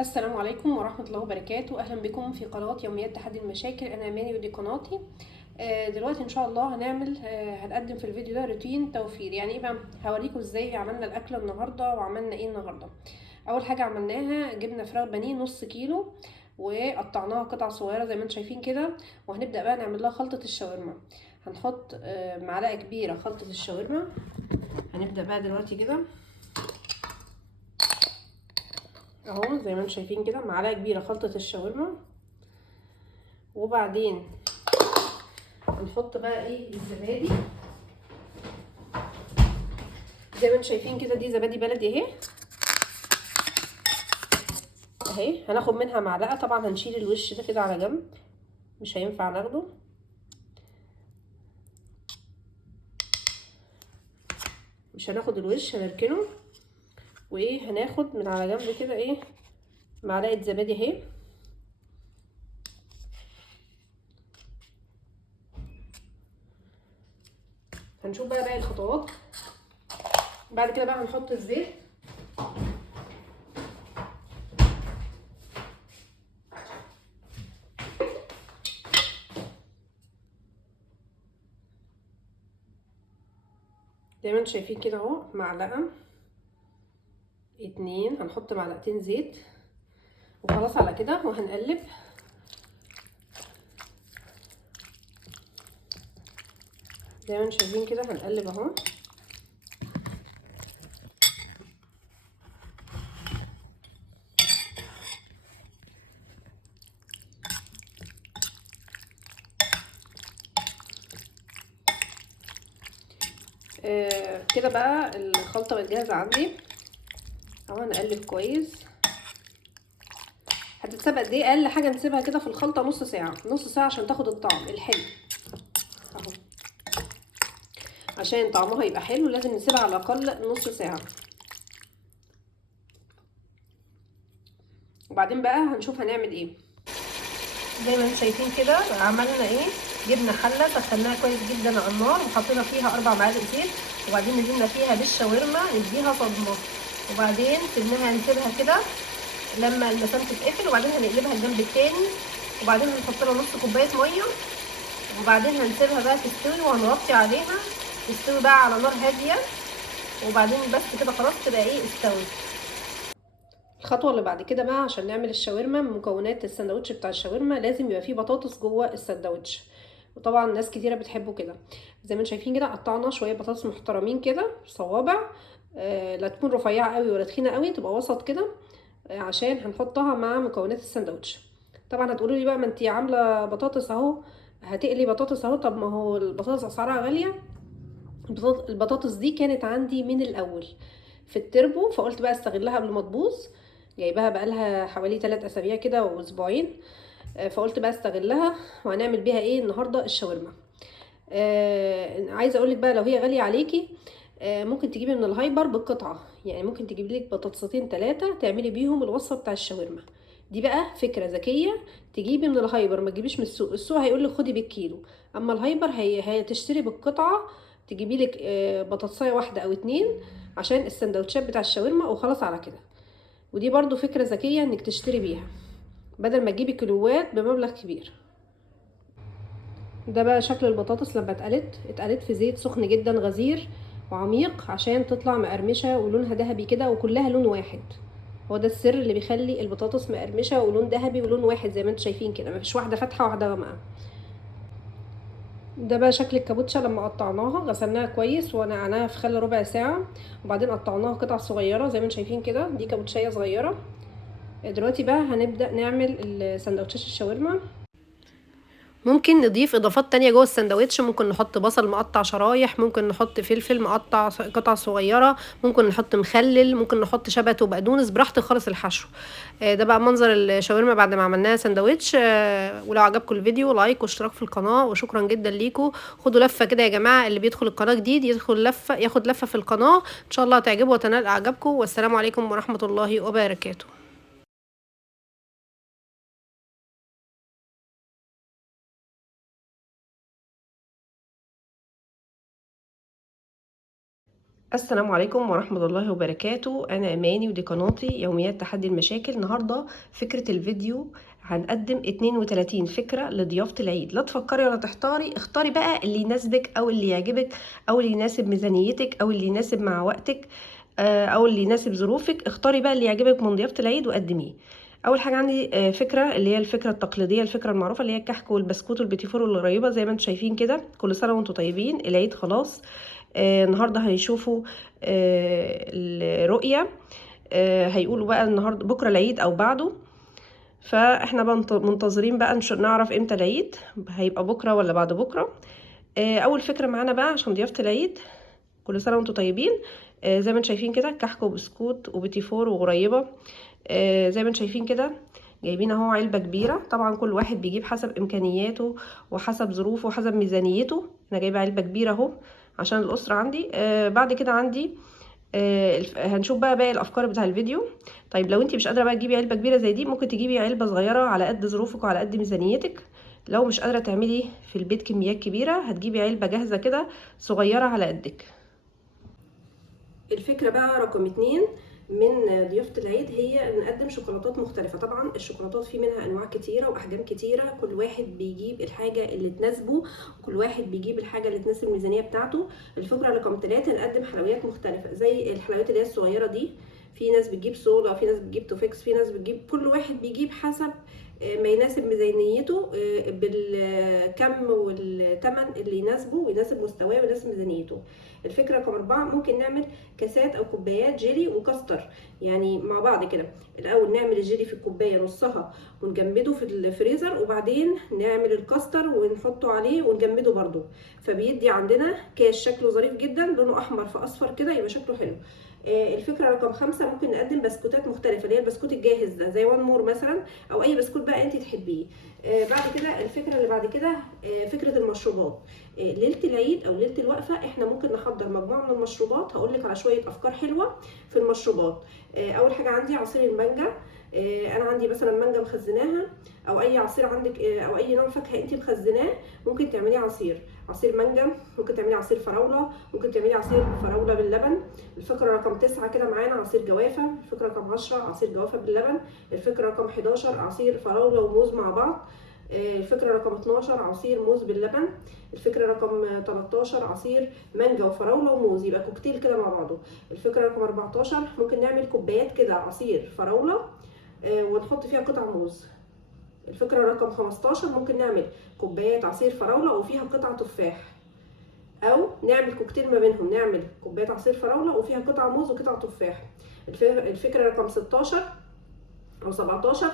السلام عليكم ورحمة الله وبركاته. أهلا بكم في قناة يوميات تحدي المشاكل. أنا أماني ودي قناتي. دلوقتي إن شاء الله هنقدم في الفيديو ده روتين توفير. يعني إيه بقى؟ هوريكم إزاي عملنا الأكل النهاردة وعملنا إيه النهاردة. أول حاجة عملناها جبنا فراخ بانيه نص كيلو وقطعناها قطع صغيرة زي ما انتم شايفين كده، وهنبدأ بقى نعمل لها خلطة الشاورما. هنحط معلقة كبيرة خلطة الشاورما. هنبدأ بقى دلوقتي كده اهو زي ما انتم شايفين كده معلقه كبيره خلطه الشاورما، وبعدين هنحط بقى ايه الزبادي زي ما انتم شايفين كده. دي زبادي بلدي اهي هناخد منها معلقه. طبعا هنشيل الوش ده كده على جنب، مش هينفع ناخده. مش هناخد الوش، هنركنه. وايه هناخد من على جنب كده ايه معلقه زبادي اهي. هنشوف بقى باقي الخطوات. بعد كده بقى هنحط الزيت. زي ما انتم شايفين كده اهو معلقه اتنين، هنحط معلقتين زيت وخلاص على كده. وهنقلب زي ما انتم شايفين كده، هنقلب اهو. كده بقى الخلطه بقت جاهزه عندي اهو. هنقلب كويس. هتتساب قد ايه؟ اقل حاجه نسيبها كده في الخلطه نص ساعه، نص ساعه عشان تاخد الطعم الحلو اهو. عشان طعمها يبقى حلو لازم نسيبها على الاقل نص ساعه. وبعدين بقى هنشوف هنعمل ايه. زي ما انتم شايفين كده عملنا ايه. جبنا حله سخناها كويس جدا على النار وحطينا فيها 4 معالق زيت، وبعدين نزلنا فيها بالشاورما نديها صدمه، وبعدين نسيبها كده لما المسام تتقفل، وبعدين هنقلبها الجنب التاني، وبعدين هنحط لها نص كوبايه ميه، وبعدين هنسيبها بقى تستوي وهنغطي عليها تستوي بقى على نار هاديه. وبعدين بس كده خلاص تبقى ايه استوت. الخطوه اللي بعد كده بقى عشان نعمل الشاورما، من مكونات الساندوتش بتاع الشاورما لازم يبقى فيه بطاطس جوه الساندوتش، وطبعا ناس كتيره بتحبه كده. زي ما انتم شايفين كده قطعنا شويه بطاطس محترمين كده صوابع. لا تكون رفيعه قوي ولا تخينه قوي، تبقى وسط كده. عشان هنحطها مع مكونات الساندوتش. طبعا هتقولوا لي بقى ما انتي عامله بطاطس اهو، هتقلي بطاطس اهو. طب ما هو البطاطس اسعارها غاليه. البطاطس دي كانت عندي من الاول في التربو، فقلت بقى استغلها قبل ما تبوظ. جايباها بقالها حوالي 3 اسابيع كده واسبوعين. فقلت بقى استغلها وهنعمل بيها ايه النهارده الشاورما. عايزه اقولك بقى لو هي غاليه عليكي، ممكن تجيبي من الهايبر بالقطعه. يعني ممكن تجيبي لك بطاطستين 3 تعملي بيهم الوصفه بتاع الشاورما. دي بقى فكره ذكيه. تجيبي من الهايبر، ما تجيبيش من السوق. السوق هيقول لك خدي بالكيلو، اما الهايبر هتشتري بالقطعه. تجيبي لك بطاطسايه واحده او 2 عشان السندوتشات بتاع الشاورما، وخلاص على كده. ودي برضو فكره ذكيه انك تشتري بيها بدل ما تجيبي كيلوات بمبلغ كبير. ده بقى شكل البطاطس لما اتقلت في زيت سخن جدا غزير وعميق عشان تطلع مقرمشه ولونها ذهبي كده وكلها لون واحد. هو ده السر اللي بيخلي البطاطس مقرمشه ولون ذهبي ولون واحد زي ما انتم شايفين كده، مفيش واحده فاتحه وواحده غامقه. ده بقى شكل الكابوتشا لما قطعناها. غسلناها كويس ونقعناها في خل ربع ساعه، وبعدين قطعناها قطع صغيره زي ما انتم شايفين كده. دي كابوتشايه صغيره. دلوقتي بقى هنبدا نعمل السندوتشات الشاورما. ممكن نضيف اضافات تانية جوه السندوتش. ممكن نحط بصل مقطع شرايح، ممكن نحط فلفل مقطع قطع صغيرة، ممكن نحط مخلل، ممكن نحط شبت وبقدونس، براحتك خالص الحشو. ده بقى منظر الشاورما بعد ما عملناها سندوتش. ولو عجبكم الفيديو لايك واشتراك في القناة، وشكرا جدا ليكم. خدوا لفة كده يا جماعة، اللي بيدخل القناة جديد ياخد لفة في القناة ان شاء الله هتعجبه وتنال اعجابكم. والسلام عليكم ورحمة الله وبركاته. السلام عليكم ورحمة الله وبركاته. أنا أماني ودي قناتي يوميات تحدي المشاكل. النهاردة فكرة الفيديو هنقدم 32 فكرة لضيافة العيد. لا تفكري ولا تحتاري، اختاري بقى اللي يناسبك أو اللي يعجبك أو اللي يناسب ميزانيتك أو اللي يناسب مع وقتك أو اللي يناسب ظروفك. اختاري بقى اللي يعجبك من ضيافة العيد وقدميه. أول حاجة عندي فكرة اللي هي الفكرة التقليدية، الفكرة المعروفة اللي هي الكحك والبسكوت والبيتي فور والقريبة زي ما انتم شايفين كده. كل سنة وانتم طيبين، العيد خلاص. النهارده هيشوفوا الرؤية. هيقولوا بقى النهارده بكره العيد او بعده. فاحنا بقى منتظرين بقى نعرف امتى العيد، هيبقى بكره ولا بعد بكره. اول فكره معانا بقى عشان ضيافه العيد. كل سنه وانتم طيبين. زي ما انتم شايفين كده كحك وبسكوت وبيتي فور وغريبه. زي ما انتم شايفين كده جايبين اهو علبه كبيره. طبعا كل واحد بيجيب حسب امكانياته وحسب ظروفه وحسب ميزانيته. انا جايبه علبه كبيره اهو عشان الاسره عندي. بعد كده عندي هنشوف بقى باقي الافكار بتاع الفيديو. طيب لو انت مش قادره بقى تجيبي علبه كبيره زي دي، ممكن تجيبي علبه صغيره على قد ظروفك وعلى قد ميزانيتك. لو مش قادره تعملي في البيت كميات كبيره، هتجيبي علبه جاهزه كده صغيره على قدك. الفكرة بقى رقم 2 من ضيافة العيد هي نقدم شوكولاتات مختلفة. طبعا الشوكولاتات في منها انواع كتيرة واحجام كتيرة، كل واحد بيجيب الحاجة اللي تناسبه وكل واحد بيجيب الحاجة اللي تناسب الميزانية بتاعته. الفكرة رقم 3 نقدم حلويات مختلفة زي الحلويات اللي هي الصغيرة دي. في ناس بتجيب صودا، في ناس بتجيب توفيكس، في ناس بتجيب، كل واحد بيجيب حسب ما يناسب ميزانيته بالكم والثمن اللي يناسبه ويناسب مستواه ويناسب ميزانيته. الفكرة رقم 4 ممكن نعمل كاسات او كوبايات جيلي وكاستر يعني مع بعض كده. الاول نعمل الجيلي في الكوبايه نصها ونجمده في الفريزر، وبعدين نعمل الكاستر ونحطه عليه ونجمده برده، فبيدي عندنا كاس شكله ظريف جدا، لونه احمر في اصفر كده، يبقى شكله حلو. الفكره رقم 5 ممكن نقدم بسكوتات مختلفه اللي هي البسكوت الجاهز ده زي وان مور مثلا، او اي بسكوت بقى انت تحبيه. بعد كده الفكره اللي بعد كده فكره المشروبات. ليله العيد او ليله الوقفه احنا ممكن نحضر مجموعه من المشروبات. هقول لك على شويه افكار حلوه في المشروبات. اول حاجه عندي عصير المانجا. انا عندي مثلا مانجا مخزناها، او اي عصير عندك او اي نوع فاكهه انت مخزناه ممكن تعمليه عصير مانجا. ممكن تعملي عصير فراوله، ممكن تعملي عصير فراوله باللبن. الفكره رقم 9 كده معانا عصير جوافه. الفكره رقم 10 عصير جوافه باللبن. الفكره رقم 11 عصير فراوله وموز مع بعض. الفكره رقم 12 عصير موز باللبن. الفكره رقم 13 عصير مانجا وفراوله وموز، يبقى كوكتيل كده مع بعضه. الفكره رقم 14 ممكن نعمل كوبايات كده عصير فراوله ونحط فيها قطع موز. الفكره رقم 15 ممكن نعمل كوبايات عصير فراوله وفيها قطع تفاح، او نعمل كوكتيل ما بينهم، نعمل كوبايه عصير فراوله وفيها قطع موز وقطع تفاح. الفكره رقم 16 او 17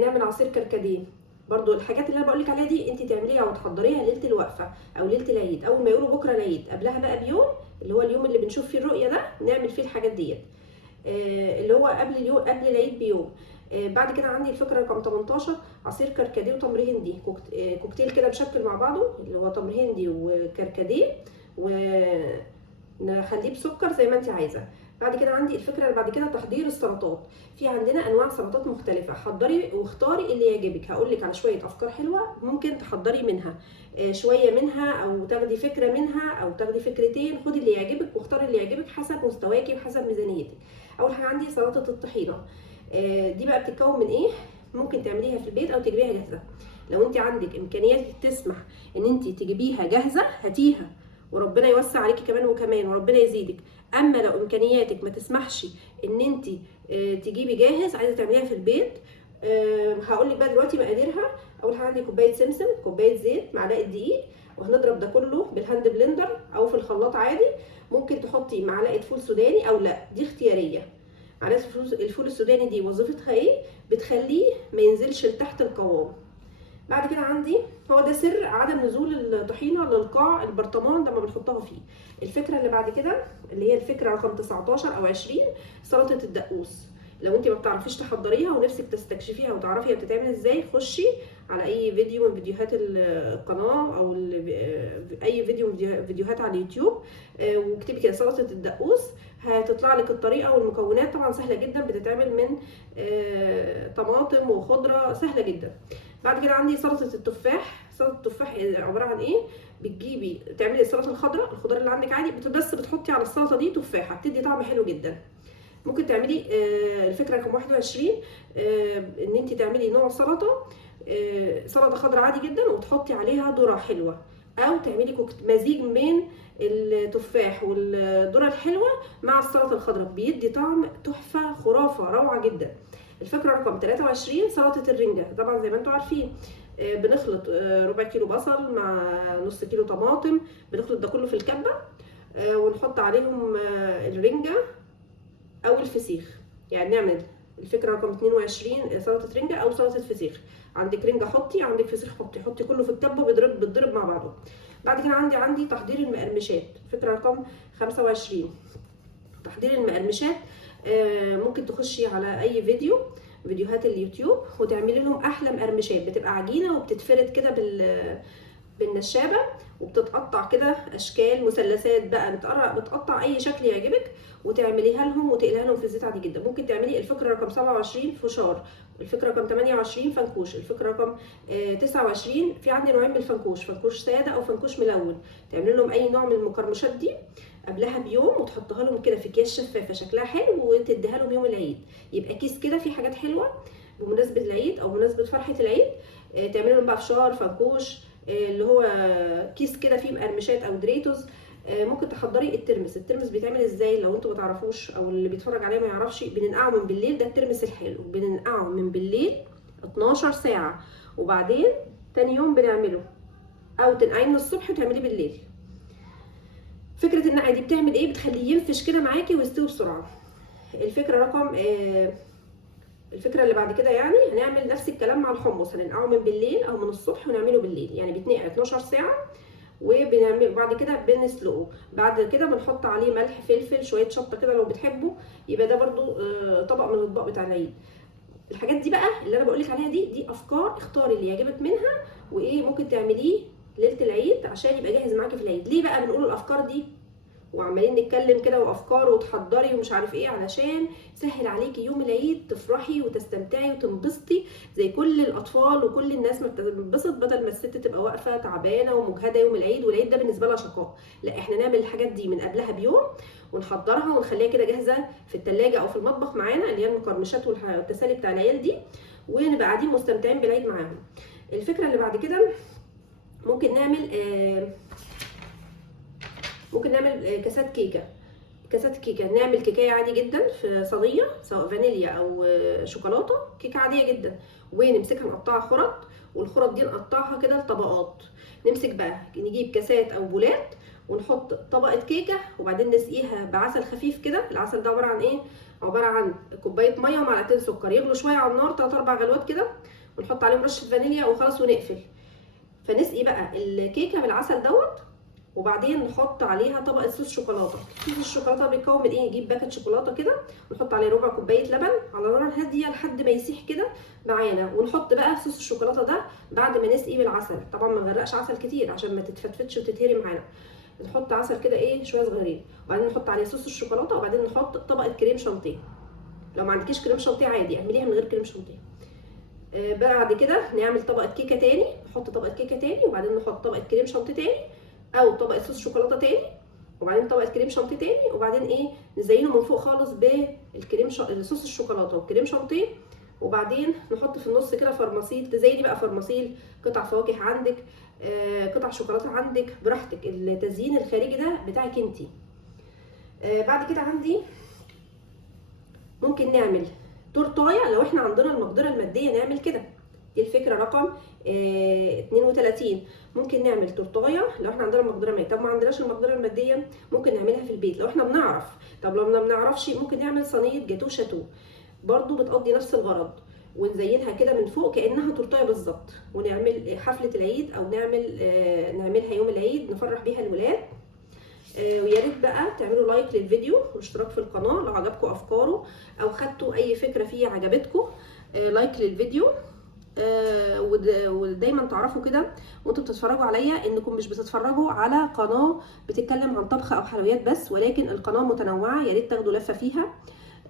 نعمل عصير كركديه. برضو الحاجات اللي انا بقول لك عليها دي انت تعمليها وتحضريها ليله الوقفه او ليله العيد. اول ما يقولوا بكره العيد قبلها بقى بيوم، اللي هو اليوم اللي بنشوف فيه الرؤيه ده، نعمل فيه الحاجات ديت اللي هو قبل العيد بيوم. بعد كده عندي الفكره رقم 18 عصير كركديه وتمر هندي. كوكتيل كده مشكل مع بعضه اللي هو تمر هندي وكركديه، ونخليه بسكر زي ما انت عايزه. بعد كده عندي الفكره اللي بعد كده تحضير السلطات. في عندنا انواع سلطات مختلفه، حضري واختاري اللي يعجبك. هقول لك على شويه افكار حلوه ممكن تحضري منها شويه منها، او تاخدي فكره منها او تاخدي فكرتين. خدي اللي يعجبك واختاري اللي يعجبك حسب مستواكي وحسب ميزانيتك. اول حاجه عندي سلطه الطحينه. دي بقى بتتكون من ايه؟ ممكن تعمليها في البيت او تجيبيها جاهزه. لو انت عندك امكانيات تسمح ان انت تجيبيها جاهزه هاتيها، وربنا يوسع عليكي كمان وكمان وربنا يزيدك. اما لو امكانياتك ما تسمحش ان انت تجيبي جاهز، عايزه تعمليها في البيت، هقول لك بقى دلوقتي مقاديرها. اول حاجه عندي كوبايه سمسم، كوبايه زيت، معلقه دقيق، وهنضرب ده كله بالهاند بلندر او في الخلاط عادي. ممكن تحطي معلقه فول سوداني او لا، دي اختياريه. معلقه الفول السوداني دي وظيفتها ايه؟ بتخليه ما ينزلش لتحت القوام. بعد كده عندي هو ده سر عدم نزول الطحينه للقاع البرطمان لما بنحطها فيه. الفكره اللي بعد كده اللي هي الفكره رقم 19 او 20 سلطه الدقوس. لو انت ما بتعرفيش تحضريها ونفسك تستكشفيها وتعرفي هي بتتعمل ازاي، خشي على اي فيديو من فيديوهات القناه او اي فيديو من فيديوهات على اليوتيوب واكتبي كده سلطه الدقوس، هتطلع لك الطريقه والمكونات. طبعا سهله جدا، بتتعمل من طماطم وخضره، سهله جدا. بعد كده عندي سلطه التفاح. سلطه التفاح عباره عن ايه؟ بتجيبي تعملي السلطه الخضراء، الخضار اللي عندك عادي، بس بتحطي على السلطه دي تفاحه، بتدي طعم حلو جدا. ممكن تعملي الفكره رقم 21 ان انت تعملي نوع سلطه، سلطه خضراء عادي جدا وتحطي عليها ذره حلوه، او تعملي مزيج من التفاح والذره الحلوه مع السلطه الخضراء، بيدي طعم تحفه خرافه روعه جدا. الفكره رقم 23 سلطه الرنجه. طبعا زي ما انتم عارفين بنخلط ربع كيلو بصل مع نص كيلو طماطم، بنخلط ده كله في الكبه ونحط عليهم الرنجه او الفسيخ. يعني نعمل الفكره رقم 22 سلطه رنجه او سلطه فسيخ. عندك رنجه حطي، عندك فسيخ حطي كله في الكبه بيتضرب مع بعضه. بعد كده عندي تحضير المقرمشات، فكره رقم 25. تحضير المقرمشات ممكن تخشي على اي فيديوهات اليوتيوب وتعملي لهم احلى مقرمشات، بتبقى عجينه وبتتفرد كده بالنشابه وبتتقطع كده اشكال مثلثات بقى، بتقطع اي شكل يعجبك وتعمليها لهم وتقليها لهم في الزيت عادي جدا. ممكن تعملي الفكره رقم 27 فشار، الفكره رقم 28 فنكوش، الفكره رقم 29 في عندي نوعين من الفنكوش، فنكوش ساده او فنكوش ملون. تعملي لهم اي نوع من المقرمشات دي قبلها بيوم وتحطها لهم كده في اكياس شفافه شكلها حلو وتديها لهم يوم العيد، يبقى كيس كده فيه حاجات حلوه بمناسبه العيد او بمناسبه فرحه العيد. تعملي لهم بقى فشار فنكوش اللي هو كيس كده فيه مقرمشات او دريتوز. ممكن تحضري الترمس بيتعمل ازاي لو انتوا ما تعرفوش او اللي بيتفرج عليه ما يعرفش. بننقعه من بالليل، ده الترمس الحلو، بننقعه من بالليل 12 ساعه وبعدين تاني يوم بنعمله، او تنقعيه من الصبح وتعمليه بالليل. فكره النقع دي بتعمل ايه؟ بتخليه ينفش كده معاكي ويستوي بسرعه. الفكره رقم الفكره اللي بعد كده يعني هنعمل نفس الكلام مع الحمص، هننقعه من بالليل او من الصبح ونعمله بالليل، يعني بيتنقع 12 ساعه وبنعمل بعد كده بنسلقه. بعد كده بنحط عليه ملح فلفل شويه شطه كده لو بتحبوا، يبقى ده برده طبق من الاطباق بتاع العيد. الحاجات دي بقى اللي انا بقولك عليها دي افكار، اختاري اللي يعجبك منها وايه ممكن تعمليه ليله العيد عشان يبقى جاهز معاكي في العيد. ليه بقى بنقول الافكار دي وعمالين نتكلم كده وافكار وتحضري ومش عارف ايه؟ علشان سهل عليكي يوم العيد تفرحي وتستمتعي وتنبسطي زي كل الاطفال وكل الناس ما بتنبسط، بدل ما الست تبقى واقفه تعبانه ومجهده يوم العيد والعيد ده بالنسبه لها شقاء. لا، احنا نعمل الحاجات دي من قبلها بيوم ونحضرها ونخليها كده جاهزه في الثلاجه او في المطبخ معانا، اللي هي المقرمشات والتسالي بتاع العيال دي، ونبقى قاعدين مستمتعين بالعيد معاهم. الفكره اللي بعد كده ممكن نعمل كاسات كيكه. نعمل كيكايه عادي جدا في صينيه سواء فانيليا او شوكولاته، كيكه عاديه جدا، ونمسكها نقطعها خرط، والخرط دي نقطعها كده لطبقات. نمسك بقى نجيب كاسات او بولات ونحط طبقه كيكه وبعدين نسقيها بعسل خفيف كده. العسل ده عباره عن ايه؟ عباره عن كوبايه ميه ومعلقتين سكر يغلوا شويه على النار 3 4 غلوات كده، ونحط عليهم رشه فانيليا وخلاص ونقفل. فنسقي بقى الكيكه بالعسل دوت، وبعدين نحط عليها طبقه صوص شوكولاته. صوص الشوكولاته بيتكون من ايه؟ نجيب باكت شوكولاته كده ونحط عليه ربع كوبايه لبن على نار هاديه لحد ما يسيح كده معانا، ونحط بقى صوص الشوكولاته ده بعد ما نسقي بالعسل. طبعا ما نغرقش عسل كتير عشان ما تتفتفتش وتتهري معانا، نحط عسل كده ايه شويه صغيرين، وبعدين نحط عليه صوص الشوكولاته، وبعدين نحط طبقه كريم شانتيه. لو ما عندكيش كريم شانتيه عادي اعمليها من غير كريم شانتيه. بعد كده نعمل طبقه كيكه تاني، نحط طبقه كيكه تاني وبعدين نحط طبقه كريم شانتيه تاني، او طبقه صوص شوكولاته تاني وبعدين طبقه كريم شانتيه تاني، وبعدين ايه نزينه من فوق خالص بالكريم صوص الشوكولاته والكريم شانتيه، وبعدين نحط في النص كده فرماسيل. تزيني بقى فرماسيل، قطع فواكه عندك، قطع شوكولاته عندك براحتك، التزيين الخارجي ده بتاعك انتي. بعد كده عندي ممكن نعمل تورتايه لو احنا عندنا المقدره الماديه نعمل كده. دي الفكره رقم 32. ممكن نعمل تورتايه لو احنا عندنا المقدره الماديه. طب ما عندناش المقدره الماديه ممكن نعملها في البيت لو احنا بنعرف. طب لو ما بنعرفش ممكن نعمل صينيه جاتو شاتو، برضو بتقضي نفس الغرض، ونزينها كده من فوق كانها تورتايه بالظبط، ونعمل حفله العيد او نعملها يوم العيد نفرح بيها الولاد. ويا ريت بقى تعملوا لايك للفيديو واشتراك في القناه لو عجبكم افكاره او خدتوا اي فكره فيه عجبتكم. لايك للفيديو، ودايما تعرفوا كده وانتوا بتتفرجوا عليا انكم مش بتتفرجوا على قناه بتتكلم عن طبخ او حلويات بس، ولكن القناه متنوعه، يا ريت تاخدوا لفه فيها.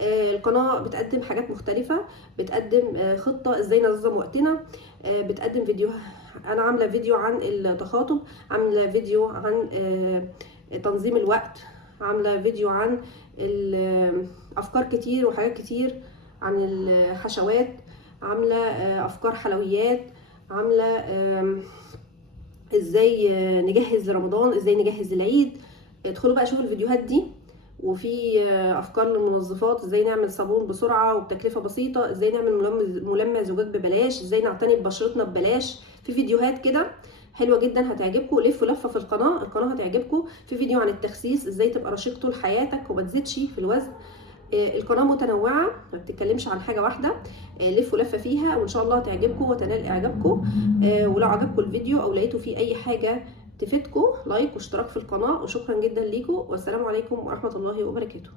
القناه بتقدم حاجات مختلفه، بتقدم خطه ازاي ننظم وقتنا، بتقدم انا عامله فيديو عن التخاطب، عامله فيديو عن تنظيم الوقت، عامله فيديو عن افكار كتير وحاجات كتير عن الحشوات، عامله افكار حلويات، عامله ازاي نجهز لرمضان، ازاي نجهز للعيد. ادخلوا بقى شوفوا الفيديوهات دي. وفي افكار للمنظفات، ازاي نعمل صابون بسرعه وبتكلفه بسيطه، ازاي نعمل ملمع زجاج ببلاش، ازاي نعتني ببشرتنا ببلاش. في فيديوهات كده حلوه جدا هتعجبكم. لفوا لفه في القناه هتعجبكم. في فيديو عن التخسيس، ازاي تبقى رشيق طول حياتك وما تزيدش في الوزن. القناه متنوعه ما بتتكلمش عن حاجه واحده. لفوا لفه فيها وان شاء الله هتعجبكم وتنال اعجابكم. ولو عجبكم الفيديو او لقيتوا فيه اي حاجه تفيدكم، لايك واشتراك في القناه. وشكرا جدا ليكم، والسلام عليكم ورحمه الله وبركاته.